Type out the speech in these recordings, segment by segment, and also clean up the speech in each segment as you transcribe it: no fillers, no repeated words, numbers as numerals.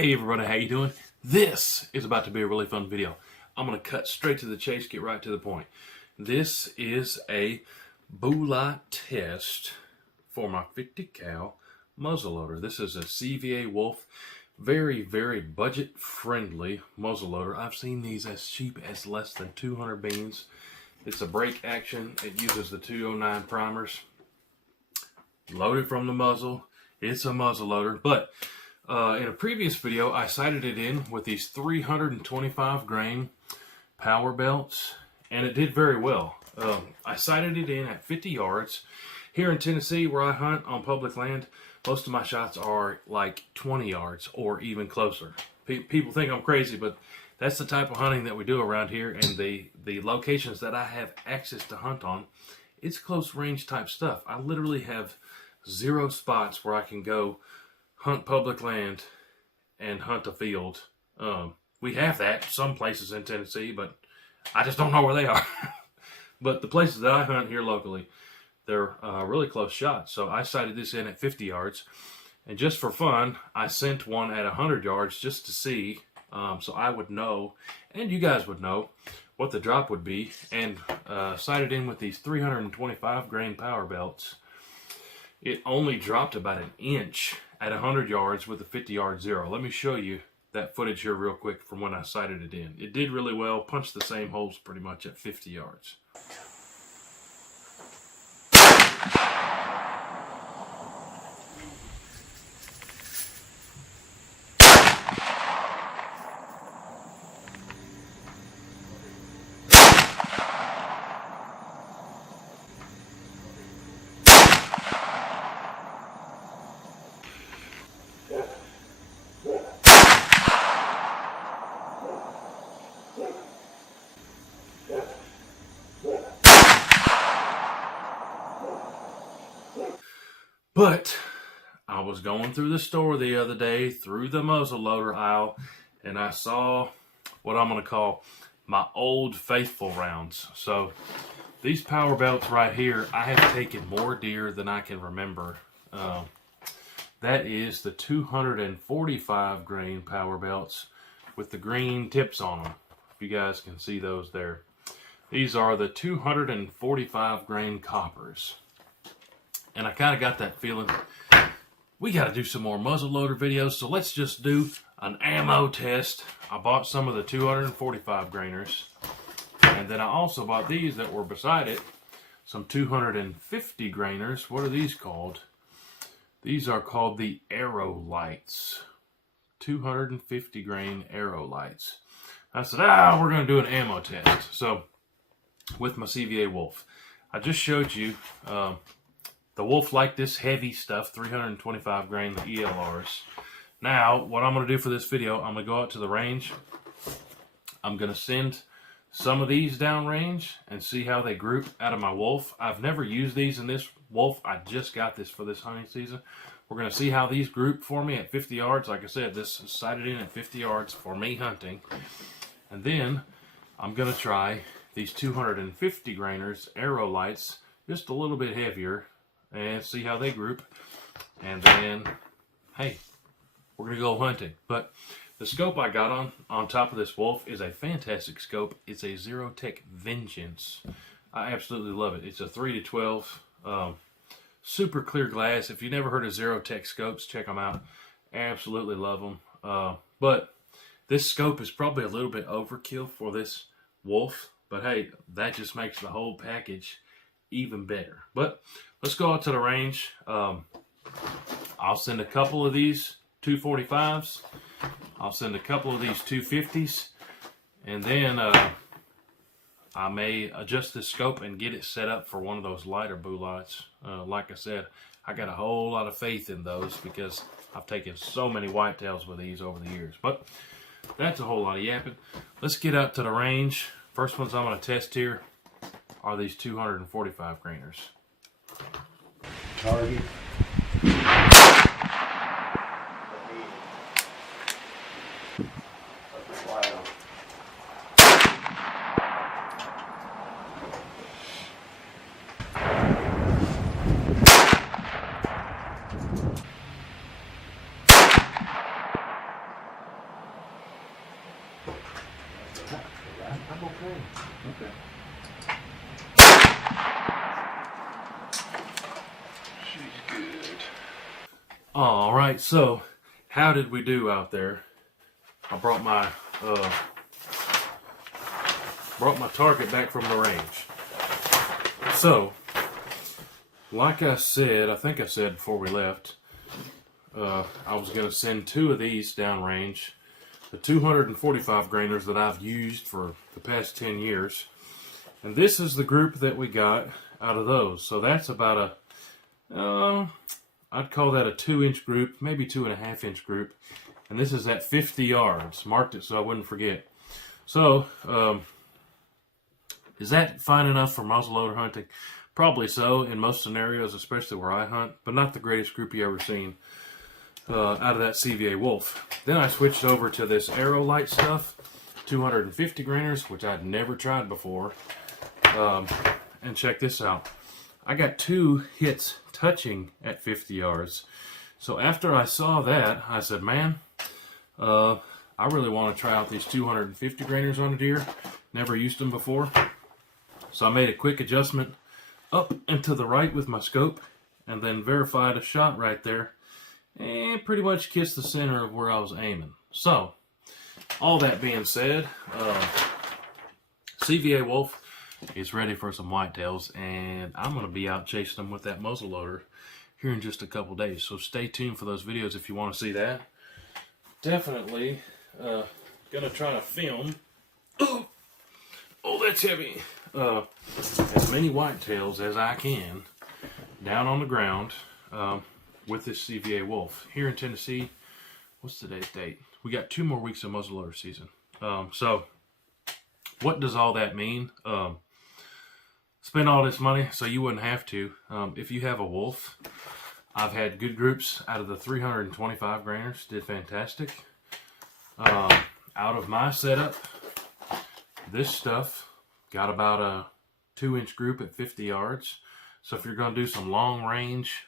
Hey everybody, how you doing? This is about to be a really fun video. I'm going to cut straight to the chase, get right to the point. This is a bullite test for my 50 cal muzzleloader. This is a CVA Wolf, very budget friendly muzzleloader. I've seen these as cheap as less than 200 beans. It's a break action. It uses the 209 primers. Loaded from the muzzle. It's a muzzleloader, but in a previous video, I sighted it in with these 325 grain PowerBelts, and it did very well. I sighted it in at 50 yards. Here in Tennessee, where I hunt on public land, most of my shots are like 20 yards or even closer. People think I'm crazy, but that's the type of hunting that we do around here, and the locations that I have access to hunt on, it's close range type stuff. I literally have 0 spots where I can go hunt public land and hunt a field. We have that some places in Tennessee, but I just don't know where they are. But the places that I hunt here locally, they're really close shots. So I sighted this in at 50 yards. And just for fun, I sent one at 100 yards just to see, so I would know, and you guys would know, what the drop would be. And sighted in with these 325 grain PowerBelts. It only dropped about an inch at 100 yards with a 50 yard zero. Let me show you that footage here real quick from when I sighted it in. It did really well, punched the same holes pretty much at 50 yards. But I was going through the store the other day, through the muzzleloader aisle, and I saw what I'm going to call my old faithful rounds. So these PowerBelts right here, I have taken more deer than I can remember. That is the 245 grain PowerBelts with the green tips on them. If you guys can see those there. These are the 245 grain coppers. And I kind of got that feeling, we got to do some more muzzleloader videos, so let's just do an ammo test. I bought some of the 245 grainers, and then I also bought these that were beside it, some 250 grainers. What are these called? These are called the Arrow Lights. 250 grain Arrow Lights. I said, we're going to do an ammo test. So, with my CVA Wolf. I just showed you the Wolf liked this heavy stuff, 325 grain, the ELRs. Now, what I'm going to do for this video, I'm going to go out to the range. I'm going to send some of these down range and see how they group out of my Wolf. I've never used these in this Wolf. I just got this for this hunting season. We're going to see how these group for me at 50 yards. Like I said, this is sighted in at 50 yards for me hunting. And then I'm going to try these 250 grainers, Arrow Lights, just a little bit heavier, and see how they group. And then, hey, we're going to go hunting. But the scope I got on top of this Wolf is a fantastic scope. It's a Zerotech Vengeance. I absolutely love it. It's a 3-12, super clear glass. If you never heard of Zerotech scopes, check them out. Absolutely love them. But this scope is probably a little bit overkill for this Wolf. But hey, that just makes the whole package even better. But let's go out to the range. I'll send a couple of these 245s. I'll send a couple of these 250s. And then I may adjust this scope and get it set up for one of those lighter bulites. Like I said, I got a whole lot of faith in those because I've taken so many whitetails with these over the years. But that's a whole lot of yapping. Let's get out to the range. First ones I'm going to test here are these 245 grainers. Target. All right, so how did we do out there? I brought my target back from the range. So, like I said, I think I said before we left, I was going to send 2 of these downrange, the 245 grainers that I've used for the past 10 years. And this is the group that we got out of those. So that's about a, I'd call that a 2-inch group, maybe 2.5-inch group. And this is at 50 yards. Marked it so I wouldn't forget. So, is that fine enough for muzzleloader hunting? Probably so in most scenarios, especially where I hunt, but not the greatest group you ever seen out of that CVA Wolf. Then I switched over to this Arrow Light stuff, 250 grainers, which I'd never tried before. And check this out. I got 2 hits touching at 50 yards. So after I saw that, I said, man, I really want to try out these 250 grainers on a deer. Never used them before. So I made a quick adjustment up and to the right with my scope, and then verified a shot right there, and pretty much kissed the center of where I was aiming. So, all that being said, CVA Wolf is ready for some whitetails, and I'm going to be out chasing them with that muzzleloader here in just a couple days. So stay tuned for those videos if you want to see that. Definitely going to try to film. Oh, that's heavy. As many whitetails as I can down on the ground with this CVA Wolf here in Tennessee. What's today's date? We got 2 more weeks of muzzleloader season. So what does all that mean? Spend all this money so you wouldn't have to. If you have a wolf, I've had good groups out of the 325 grainers, did fantastic. Out of my setup, this stuff got about a 2-inch group at 50 yards. So if you're going to do some long range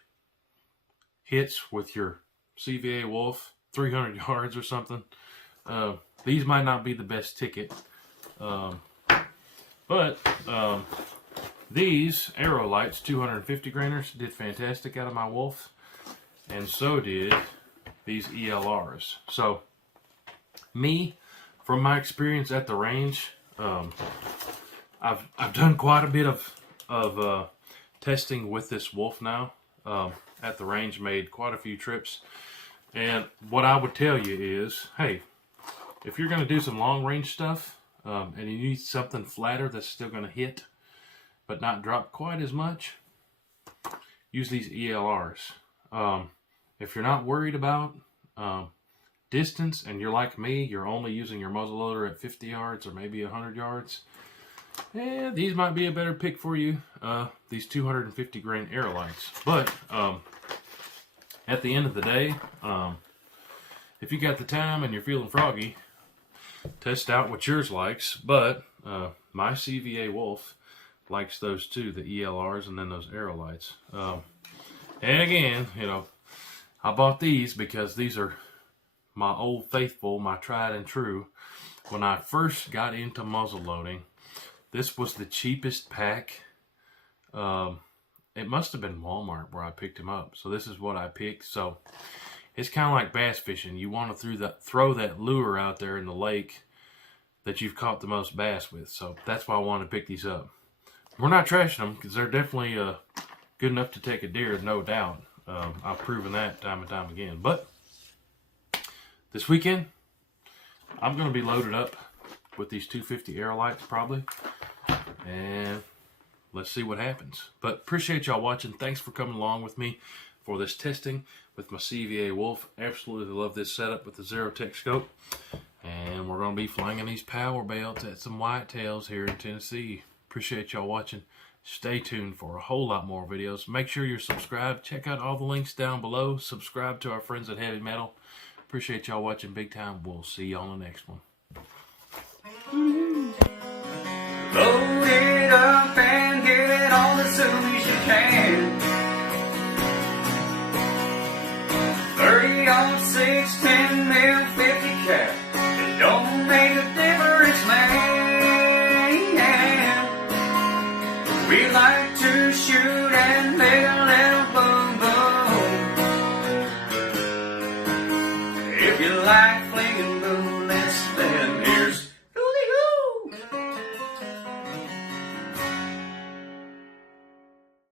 hits with your CVA Wolf, 300 yards or something, these might not be the best ticket. But these Arrow Lights 250 grainers did fantastic out of my Wolf. And so did these ELRs. So me, from my experience at the range, I've done quite a bit of testing with this Wolf now at the range, made quite a few trips. And what I would tell you is, hey, if you're going to do some long range stuff and you need something flatter that's still going to hit but not drop quite as much, use these ELRs. If you're not worried about distance and you're like me, you're only using your muzzleloader at 50 yards or maybe 100 yards, these might be a better pick for you, these 250 grain Arrow Lights. But at the end of the day, if you got the time and you're feeling froggy, test out what yours likes. But my CVA Wolf likes those too, the ELRs and then those Arrow Lights. And again, you know, I bought these because these are my old faithful, my tried and true. When I first got into muzzle loading, this was the cheapest pack. It must have been Walmart where I picked them up. So this is what I picked. So it's kind of like bass fishing. You want to throw that lure out there in the lake that you've caught the most bass with. So that's why I wanted to pick these up. We're not trashing them because they're definitely good enough to take a deer, no doubt. I've proven that time and time again. But this weekend, I'm going to be loaded up with these 250 Arrow Lights probably. And let's see what happens. But appreciate y'all watching. Thanks for coming along with me for this testing with my CVA Wolf. Absolutely love this setup with the Zerotech scope. And we're going to be flinging these PowerBelts at some whitetails here in Tennessee. Appreciate y'all watching. Stay tuned for a whole lot more videos. Make sure you're subscribed. Check out all the links down below. Subscribe to our friends at Heavy Metal. Appreciate y'all watching big time. We'll see you on the next one. Load it up and get it on as soon as you can. 30-06, 10 mil, 50 cal. It don't make a difference, man. We like to shoot and make a